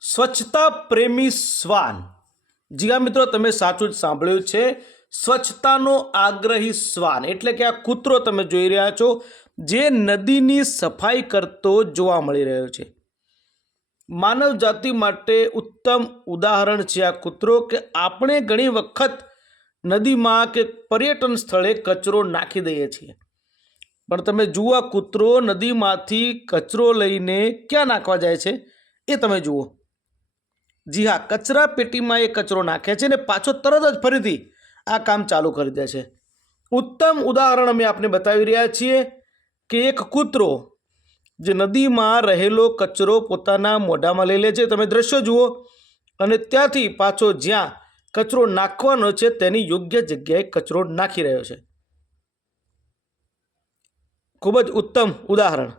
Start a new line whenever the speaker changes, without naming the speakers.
સ્વચ્છતા પ્રેમી શ્વાન. જી હા મિત્રો, તમે સાચું જ સાંભળ્યું છે. સ્વચ્છતાનો આગ્રહી શ્વાન. એટલે કે આ કૂતરો તમે જોઈ રહ્યા છો, જે નદીની સફાઈ કરતો જોવા મળી રહ્યો છે. માનવ જાતિ માટે ઉત્તમ ઉદાહરણ છે આ કૂતરો કે આપણે ઘણી વખત નદીમાં કે પર્યટન સ્થળે કચરો નાખી દઈએ છીએ. પણ તમે જુઓ કૂતરો નદીમાંથી કચરો લઈને ક્યાં નાખવા જાય છે? એ તમે જુઓ. જી હા, કચરા પેટીમાં એ કચરો નાખે છે ને પાછો તરત જ ફરીથી આ કામ ચાલુ કરી દે છે. ઉત્તમ ઉદાહરણ અમે આપને બતાવી રહ્યા છીએ કે એક કૂતરો જે નદીમાં રહેલો કચરો પોતાના મોઢામાં લઈ લે છે. તમે દ્રશ્યો જુઓ અને ત્યાંથી પાછો જ્યાં કચરો નાખવાનો છે તેની યોગ્ય જગ્યાએ કચરો નાખી રહ્યો છે. ખૂબ જ ઉત્તમ ઉદાહરણ.